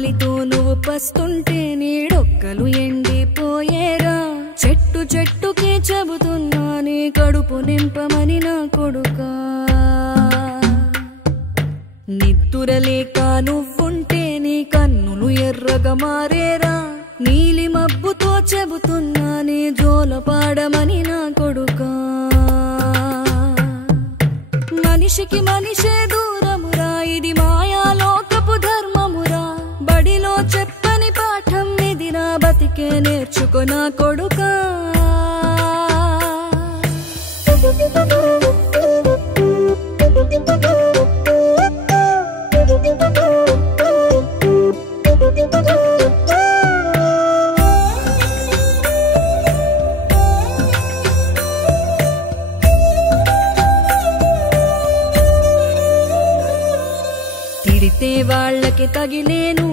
ఆకలితో నువ్వు పస్తుంటే నీడొక్కలు ఎండిపోయేరా చెట్టు చెట్టుకే చెబుతున్నా నీ కడుపు నింపమని నా కొడుకా నిద్దురలేక నువ్వుంటే నీ కన్నులు ఎర్రగా మారేరా నీలి మబ్బుతో చెబుతున్నా నీ జోల పాడమని నా కొడుకా మనిషికి మనిషే దూరమురా ఇది మాయాలోకపు ధర్మమురా బడిలో చెప్పని పాఠం ఇదిరా బతికే నేర్చుకో నా కొడుకా తిడితే వాళ్ళకి తగిలేను